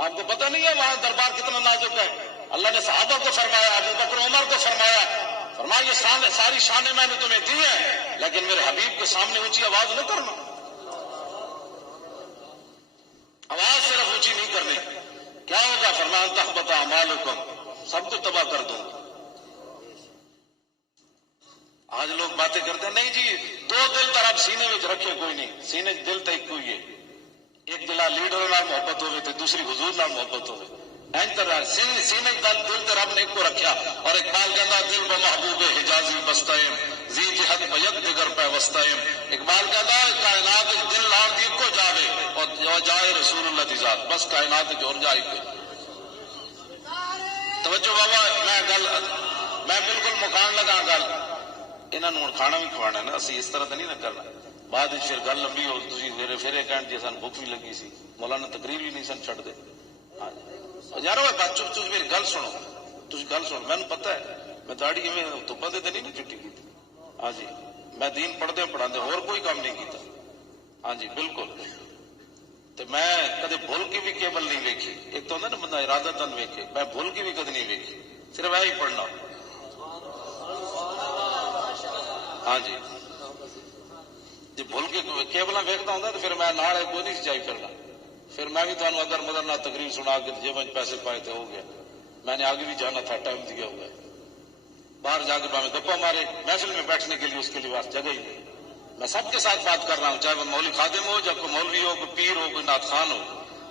آپ کو پتہ نہیں ہے وہاں دربار کتنا نازک ہے؟ اللہ نے صحابہ کو فرمایا، ابو بکر عمر کو فرمایا یہ ساری شانیں میں نے تمہیں دی ہیں، لیکن میرے حبیب کے سامنے اونچی آواز نہ کرنا، آواز صرف اونچی نہیں کرنی۔ کیا ہوگا؟ فرمایا تحبط اعمالکم، سب کو تباہ کر دوں۔ آج لوگ باتیں کرتے ہیں نہیں جی دو دل تر آپ سینے میں رکھے، کوئی نہیں، سینے دل تک کوئی ہے، ایک دل لیڈر نال محبت ہوئے تو دوسری حضور نال محبت ہوئے، سینے دل تر رب نے ایک کو رکھا۔ اور اقبال کہتا دل ب محبوب حجازی بستائم زی جہد بیک دگر پہ وسطائم۔ اقبال کہتا کائنات دل لار دی کو جاوے اور جائے رسول اللہ دی ذات، بس کائنات جو اور جائے کوئی۔ توجہ بابا، میں بالکل مکان لگا گل، انہوں نے کھانا بھی کھوانا ہے نا، اسی اس طرح تو نہیں نہ کرنا، بعد پھر گل لمبی ہو تھی پھر کہن جی سن بھوک بھی لگی سی، مولانا تقریر بھی نہیں سن چھڈ دے۔ یار بات چپ تھی میری گل سنو، تھی گل سنو، مینوں پتا ہے میں تھوڑی تو بندے تو نہیں نا چھٹی کی، ہاں جی میں دین پڑھتے پڑھاتے اور کوئی کام نہیں کیتا، ہاں جی بالکل۔ تو میں کدے بھول کے بھی کیبل نہیں ویکھی، ایک تو ہوتا نا بندہ ارادتاً ویکھے، میں بھول کے بھی کدے نہیں ویکھی، صرف ایہی پڑھنا، ہاں جی جی بھول کے کیبل ویکھتا ہوں تو پھر میں نال کوئی نہیں چاہیے پھرنا، پھر میں بھی تمہیں ادر مدر نہ تقریر سنا کے جیب میں پیسے پائے تو ہو گیا، میں نے آگے بھی جانا تھا، ٹائم دیا ہوا ہے، باہر جا کے میں گپا مارے، محفل میں بیٹھنے کے لیے اس کے لیے جگہ ہی نہیں۔ میں سب کے ساتھ بات کر رہا ہوں، چاہے وہ مولوی خادم ہو، جب کوئی مولوی ہو، کوئی پیر ہو، کوئی نعت خوان ہو،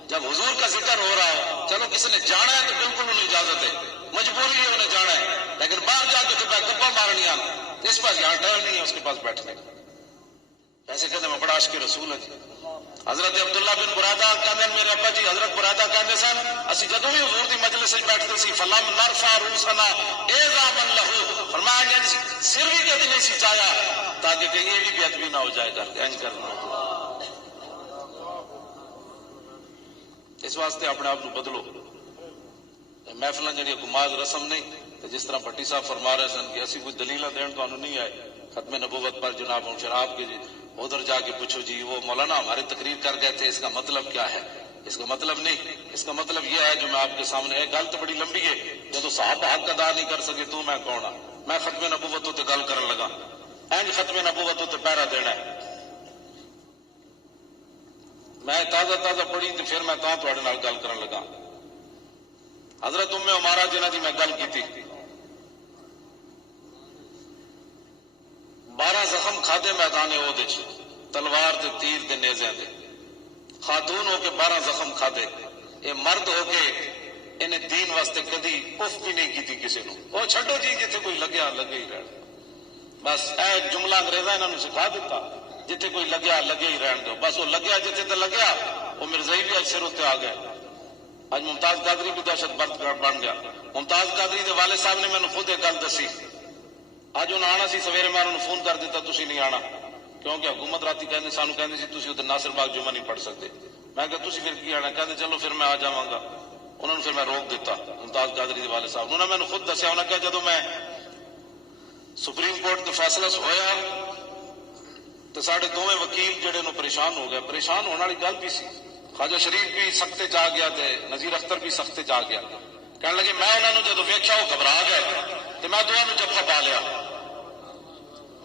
جب حضور کا ذکر ہو رہا ہو، چلو کسی نے جانا ہے تو بالکل انہیں اجازت ہے، مجبوری ہے انہیں جانا ہے، لیکن باہر جا کے تو گپا مارنی آنا، اس پاس یہاں ٹائم نہیں ہے اس کے پاس بیٹھنے کا۔ ایسے کہتے ہیں میں بڑا عاشق رسول ہے جی۔ حضرت عبداللہ بن برادہ کہتے ہیں میرے ابا جی حضرت برادہ کہتے سن اسی جدوں بھی حضور دی مجلس میں بیٹھتے سی فلم نرفع رؤسنا اذا من لہو، فرمایا گیا سر بھی کبھی نہیں سی چایا تاکہ کہ یہ بھی بے ادبی نہ ہو جائے کر کے انج کرنا۔ اس واسطے اپنے آپ کو بدلو، محفل جہاں گماز رسم نہیں، جس طرح بھٹی صاحب فرما رہے سن کہ اسی کوئی دلیل دین تو نہیں آئے ختم نبوت پر جناب شراب کے، ادھر جا کے پوچھو جی وہ مولانا ہمارے تقریر کر گئے تھے، اس کا مطلب کیا ہے؟ اس کا مطلب نہیں، اس کا مطلب یہ ہے جو میں آپ کے سامنے ہے، گل تو بڑی لمبی ہے، جب صحابہ حق ادا نہیں کر سکے تو میں کون ہوں؟ میں ختم نبوت تے گل کرن لگا، اینج ختم نبوت تے پہرا دینا ہے، میں تازہ پڑھی تو پھر میں تھوڑے نال گل کرن لگا۔ حضرت ام عمارہ جنہاں دی میں گل کی 12 زخم کھادے میدان احد وچ، تلوار تے تیر تے نیزے دے، خاتون ہو کے 12 زخم کھادے، اے مرد ہو کے انہیں دین واسطے کدی اف بھی نہیں کیتی کسی نو، وہ چھڈو جی جتھے کوئی لگیا لگے ہی رہن، بس اے جملہ انگریزاں انہاں نوں سکھا دیتا، جتھے کوئی لگیا لگے ہی رہن دو، بس وہ لگیا جتھے تے لگیا، وہ مرزائی بھی سر اتنے آ گئے۔ اج ممتاز قادری بھی دہشت گرد بن گیا۔ ممتاز قادری دے والد صاحب نے مینوں خود ایک گل دسی، اج انہیں آنا سی، سویرے میں انہوں فون کر دیتا تسی نہیں آنا، کیونکہ حکومت راتی کہندے سانو کہندی سی تسی ادھر ناصر باغ جمعہ نہیں پڑھ سکتے، میں کہا تسی پھر کی آنا؟ کہتے چلو پھر میں آ جاواں گا، انہوں نے پھر میں روک دیتا۔ ممتاز قادری دے والد صاحب انہوں نے مینوں خود دسیا، انہوں نے کہا جدوں میں سپریم کورٹ کے فیصلہ ہویا تو ساڈے دوویں وکیل جڑے نو پریشان ہو گئے، پریشان ہونے والی گل بھی سی، خواجہ شریف بھی سختے چ آ گیا تے نذیر اختر بھی سختے چ آ گیا، کہنے لگے میں انہوں نے جدو ویکھیا وہ گھبرا گئے تو میں دونوں جفا پا لیا،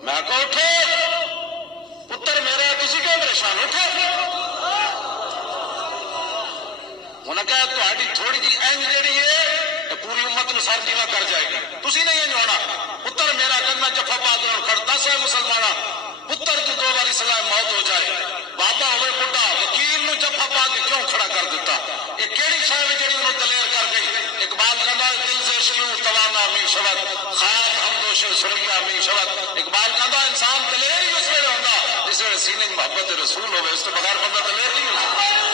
میں کہا اٹھو پتر میرا تسی کیوں پریشان، اٹھو۔ انہوں نے کہا تہاڈی تھوڑی جی اینج جیڑی ہے پوری امت نو سر نیوا کر جائے گی، تسی نہیں انج ہونا، پتر میرا کہنا جفا پا کے کھڑ 10 ہے مسلمانہ پتر کی 2 باری سلاح موت ہو جائے، بابا ہوئے بڈھا وکیل نو جفا پا کے کیوں کھڑا کر دیتا، یہ کیڑی شے ہے جڑی انہوں دلیر کر گئی؟ اقبال کہندا دل سے شیور توانا می شود خاک ہمدوش سریا می شود، اقبال کہندا انسان دلیر ہی اس ویلے ہوندا جس ویلے سینے محبت رسول ہوئے، اس کے بغیر بندہ دلیر نہیں ہوتا۔